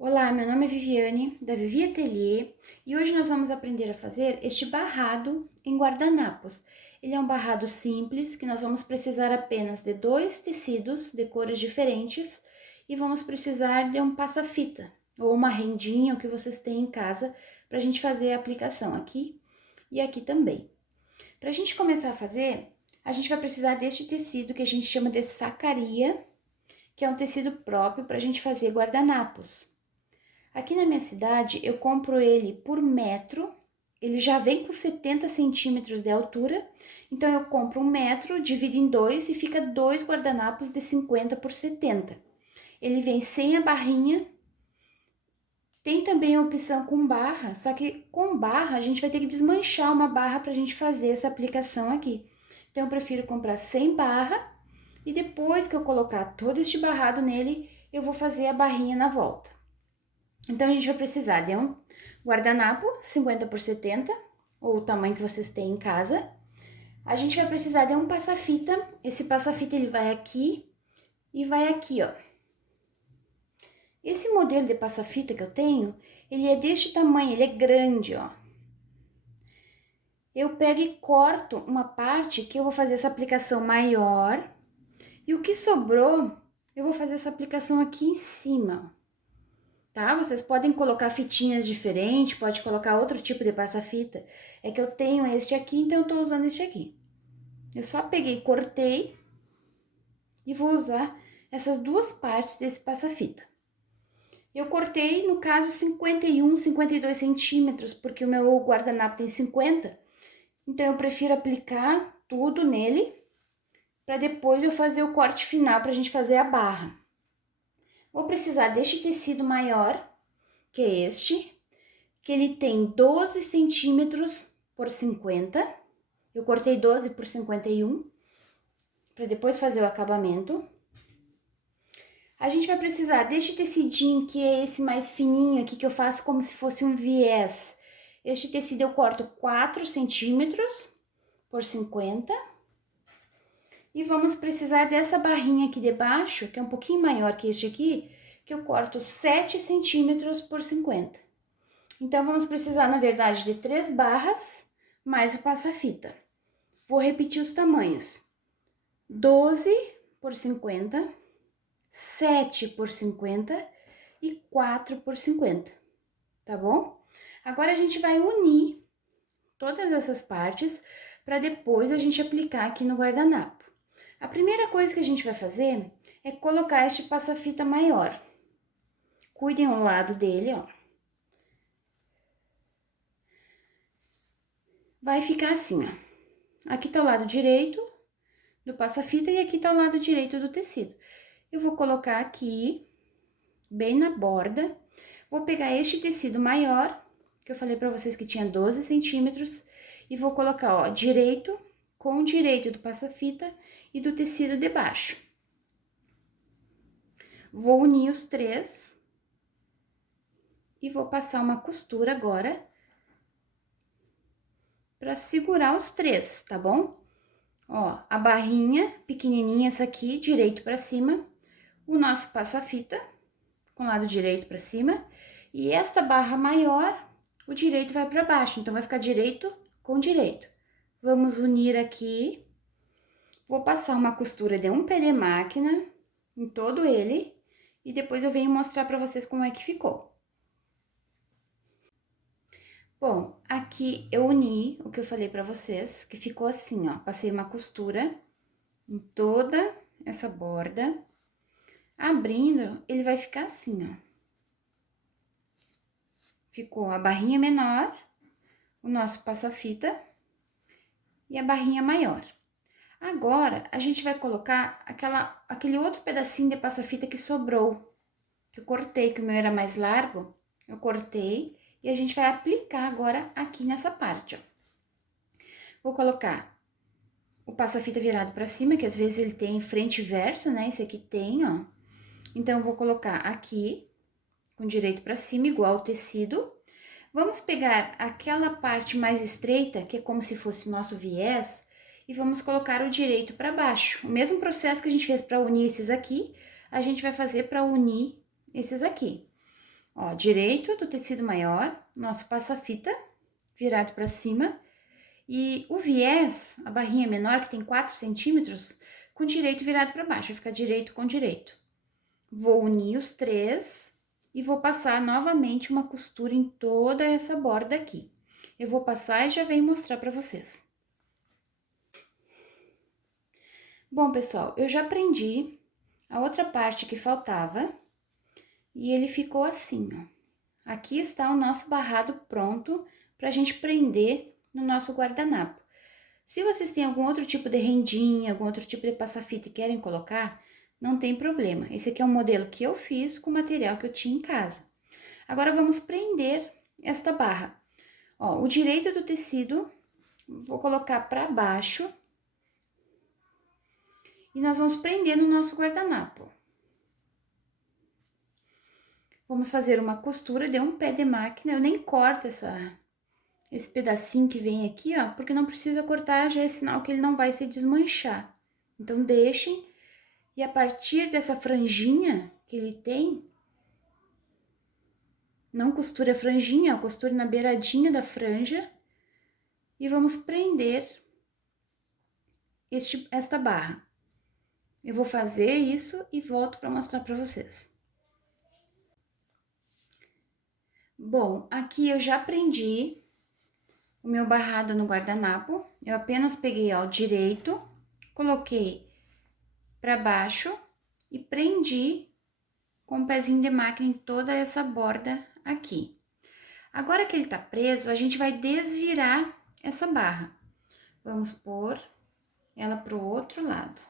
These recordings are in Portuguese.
Olá, meu nome é Viviane, da Vivi Atelier, e hoje nós vamos aprender a fazer este barrado em guardanapos. Ele é um barrado simples, que nós vamos precisar apenas de dois tecidos de cores diferentes e vamos precisar de um passa-fita ou uma rendinha, o que vocês têm em casa, para a gente fazer a aplicação aqui e aqui também. Para a gente começar a fazer, a gente vai precisar deste tecido que a gente chama de sacaria, que é um tecido próprio para a gente fazer guardanapos. Aqui na minha cidade, eu compro ele por metro, ele já vem com 70 centímetros de altura, então eu compro 1 metro, divido em dois e fica dois guardanapos de 50 por 70. Ele vem sem a barrinha, tem também a opção com barra, só que com barra a gente vai ter que desmanchar uma barra para a gente fazer essa aplicação aqui. Então eu prefiro comprar sem barra e depois que eu colocar todo este barrado nele, eu vou fazer a barrinha na volta. Então, a gente vai precisar de um guardanapo 50 por 70, ou o tamanho que vocês têm em casa. A gente vai precisar de um passa-fita. Esse passa-fita, ele vai aqui e vai aqui, ó. Esse modelo de passa-fita que eu tenho, ele é deste tamanho, ele é grande, ó. Eu pego e corto uma parte que eu vou fazer essa aplicação maior. E o que sobrou, eu vou fazer essa aplicação aqui em cima, ó. Tá? Vocês podem colocar fitinhas diferentes, pode colocar outro tipo de passa-fita. É que eu tenho este aqui, então eu tô usando este aqui. Eu só peguei, cortei e vou usar essas duas partes desse passa-fita. Eu cortei, no caso, 51, 52 centímetros, porque o meu guardanapo tem 50. Então, eu prefiro aplicar tudo nele, para depois eu fazer o corte final, pra gente fazer a barra. Vou precisar deste tecido maior, que é este, que ele tem 12 centímetros por 50. Eu cortei 12 por 51, para depois fazer o acabamento. A gente vai precisar deste tecidinho, que é esse mais fininho aqui, que eu faço como se fosse um viés. Este tecido eu corto 4 centímetros por 50. E vamos precisar dessa barrinha aqui de baixo, que é um pouquinho maior que este aqui, que eu corto 7 centímetros por 50. Então, vamos precisar, na verdade, de 3 barras, mais o passa-fita. Vou repetir os tamanhos. 12 por 50, 7 por 50 e 4 por 50, tá bom? Agora, a gente vai unir todas essas partes para depois a gente aplicar aqui no guardanapo. A primeira coisa que a gente vai fazer é colocar este passa-fita maior. Cuidem o lado dele, ó. Vai ficar assim, ó. Aqui tá o lado direito do passa-fita e aqui tá o lado direito do tecido. Eu vou colocar aqui, bem na borda. Vou pegar este tecido maior, que eu falei pra vocês que tinha 12 centímetros, e vou colocar, ó, direito com o direito do passa-fita e do tecido de baixo. Vou unir os três e vou passar uma costura agora pra segurar os três, tá bom? Ó, a barrinha pequenininha, essa aqui, direito pra cima, o nosso passa-fita, com o lado direito pra cima, e esta barra maior, o direito vai pra baixo, então vai ficar direito com direito. Vamos unir aqui, vou passar uma costura de um pé de máquina em todo ele, e depois eu venho mostrar pra vocês como é que ficou. Bom, aqui eu uni o que eu falei pra vocês, que ficou assim, ó, passei uma costura em toda essa borda. Abrindo, ele vai ficar assim, ó. Ficou a barrinha menor, o nosso passa-fita e a barrinha maior. Agora, a gente vai colocar aquele outro pedacinho de passa-fita que sobrou, que eu cortei, que o meu era mais largo, eu cortei, e a gente vai aplicar agora aqui nessa parte, ó. Vou colocar o passa-fita virado pra cima, que às vezes ele tem frente e verso, né? Esse aqui tem, ó. Então, eu vou colocar aqui, com direito pra cima, igual o tecido. Vamos pegar aquela parte mais estreita, que é como se fosse o nosso viés, e vamos colocar o direito para baixo. O mesmo processo que a gente fez para unir esses aqui, a gente vai fazer para unir esses aqui. Ó, direito do tecido maior, nosso passa-fita virado para cima. E o viés, a barrinha menor, que tem 4 centímetros, com direito virado para baixo, vai ficar direito com direito. Vou unir os 3 e vou passar novamente uma costura em toda essa borda aqui. Eu vou passar e já venho mostrar para vocês. Bom, pessoal, eu já prendi a outra parte que faltava e ele ficou assim, ó. Aqui está o nosso barrado pronto para a gente prender no nosso guardanapo. Se vocês têm algum outro tipo de rendinha, algum outro tipo de passa-fita e querem colocar, não tem problema. Esse aqui é um modelo que eu fiz com o material que eu tinha em casa. Agora, vamos prender esta barra. Ó, o direito do tecido, vou colocar para baixo. E nós vamos prender no nosso guardanapo. Vamos fazer uma costura de um pé de máquina. Eu nem corto esse pedacinho que vem aqui, ó, porque não precisa cortar, já é sinal que ele não vai se desmanchar. Então, deixem. E a partir dessa franjinha que ele tem, não costure a franjinha, ó, costure na beiradinha da franja. E vamos prender esta barra. Eu vou fazer isso e volto para mostrar para vocês. Bom, aqui eu já prendi o meu barrado no guardanapo. Eu apenas peguei ao direito, coloquei para baixo e prendi com o pezinho de máquina em toda essa borda aqui. Agora que ele tá preso, a gente vai desvirar essa barra. Vamos pôr ela pro outro lado.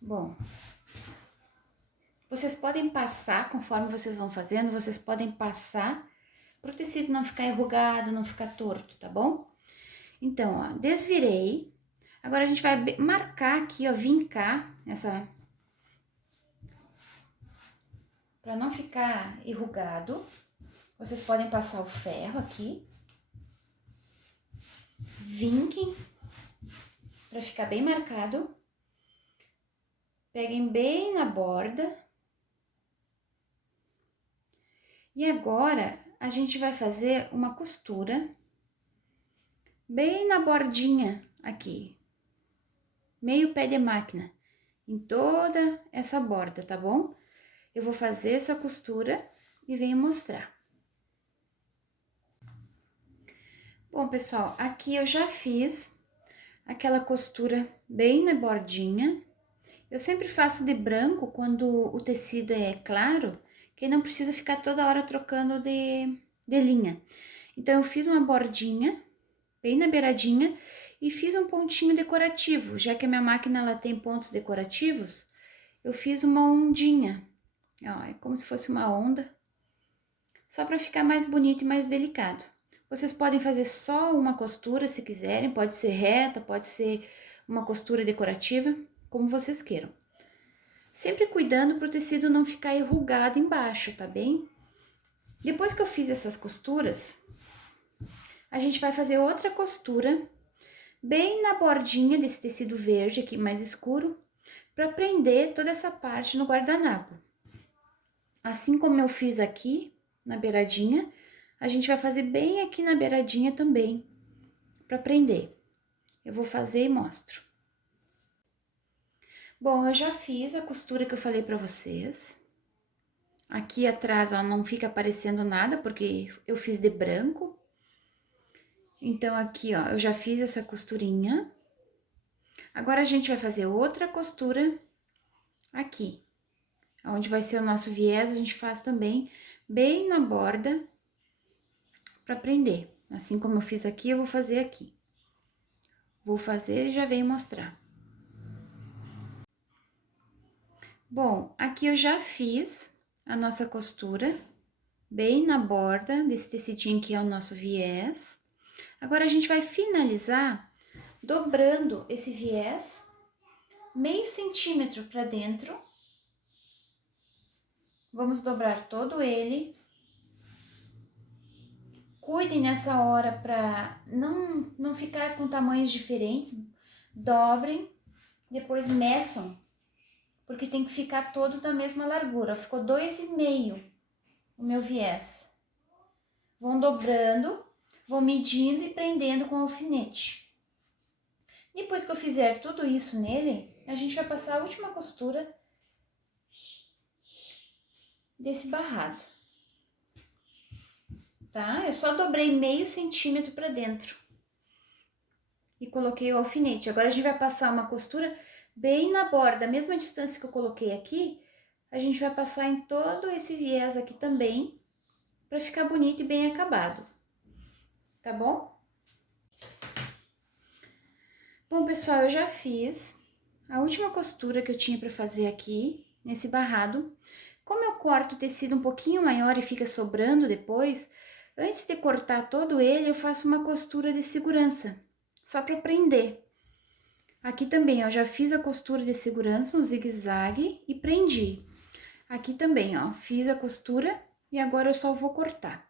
Bom, vocês podem passar, conforme vocês vão fazendo, vocês podem passar para o tecido não ficar enrugado, não ficar torto, tá bom? Então, ó, desvirei. Agora, a gente vai marcar aqui, ó, vincar essa... Para não ficar enrugado, vocês podem passar o ferro aqui. Vinquem para ficar bem marcado. Peguem bem na borda. E agora, a gente vai fazer uma costura bem na bordinha aqui. Meio pé de máquina, em toda essa borda, tá bom? Eu vou fazer essa costura e venho mostrar. Bom, pessoal, aqui eu já fiz aquela costura bem na bordinha. Eu sempre faço de branco quando o tecido é claro, que não precisa ficar toda hora trocando de linha. Então, eu fiz uma bordinha bem na beiradinha e fiz um pontinho decorativo. Já que a minha máquina ela tem pontos decorativos, eu fiz uma ondinha. Ó, é como se fosse uma onda, só para ficar mais bonito e mais delicado. Vocês podem fazer só uma costura se quiserem, pode ser reta, pode ser uma costura decorativa, como vocês queiram. Sempre cuidando para o tecido não ficar enrugado embaixo, tá bem? Depois que eu fiz essas costuras, a gente vai fazer outra costura bem na bordinha desse tecido verde aqui mais escuro, para prender toda essa parte no guardanapo. Assim como eu fiz aqui na beiradinha, a gente vai fazer bem aqui na beiradinha também, para prender. Eu vou fazer e mostro. Bom, eu já fiz a costura que eu falei para vocês. Aqui atrás, ó, não fica aparecendo nada, porque eu fiz de branco. Então, aqui, ó, eu já fiz essa costurinha. Agora, a gente vai fazer outra costura aqui. Onde vai ser o nosso viés, a gente faz também bem na borda para prender. Assim como eu fiz aqui, eu vou fazer aqui. Vou fazer e já venho mostrar. Bom, aqui eu já fiz a nossa costura bem na borda desse tecidinho que é o nosso viés. Agora, a gente vai finalizar dobrando esse viés meio centímetro para dentro. Vamos dobrar todo ele. Cuidem nessa hora para não ficar com tamanhos diferentes. Dobrem, depois meçam, porque tem que ficar todo da mesma largura. Ficou 2,5 o meu viés. Vão dobrando, vou medindo e prendendo com o alfinete. Depois que eu fizer tudo isso nele, a gente vai passar a última costura desse barrado. Tá? Eu só dobrei meio centímetro para dentro e coloquei o alfinete. Agora a gente vai passar uma costura bem na borda, a mesma distância que eu coloquei aqui, a gente vai passar em todo esse viés aqui também, para ficar bonito e bem acabado, tá bom? Bom, pessoal, eu já fiz a última costura que eu tinha para fazer aqui, nesse barrado. Como eu corto o tecido um pouquinho maior e fica sobrando depois, antes de cortar todo ele, eu faço uma costura de segurança, só para prender. Aqui também, ó, já fiz a costura de segurança, um zigue-zague e prendi. Aqui também, ó, fiz a costura e agora eu só vou cortar.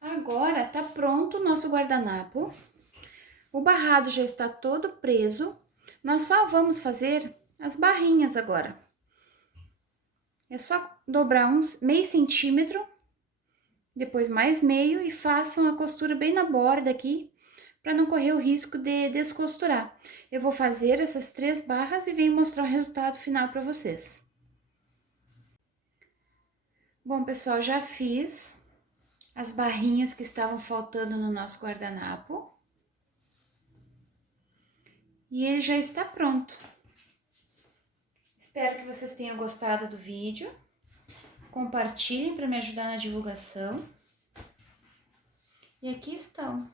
Agora tá pronto o nosso guardanapo. O barrado já está todo preso. Nós só vamos fazer as barrinhas agora. É só dobrar uns meio centímetro, depois mais meio e façam a costura bem na borda aqui, para não correr o risco de descosturar. Eu vou fazer essas 3 barras e venho mostrar o resultado final para vocês. Bom, pessoal, já fiz as barrinhas que estavam faltando no nosso guardanapo. E ele já está pronto. Espero que vocês tenham gostado do vídeo. Compartilhem para me ajudar na divulgação. E aqui estão.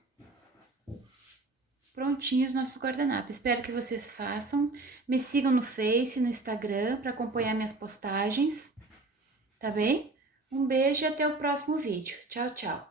Prontinhos nossos guardanapos. Espero que vocês façam. Me sigam no Face, no Instagram, para acompanhar minhas postagens. Tá bem? Um beijo e até o próximo vídeo. Tchau, tchau.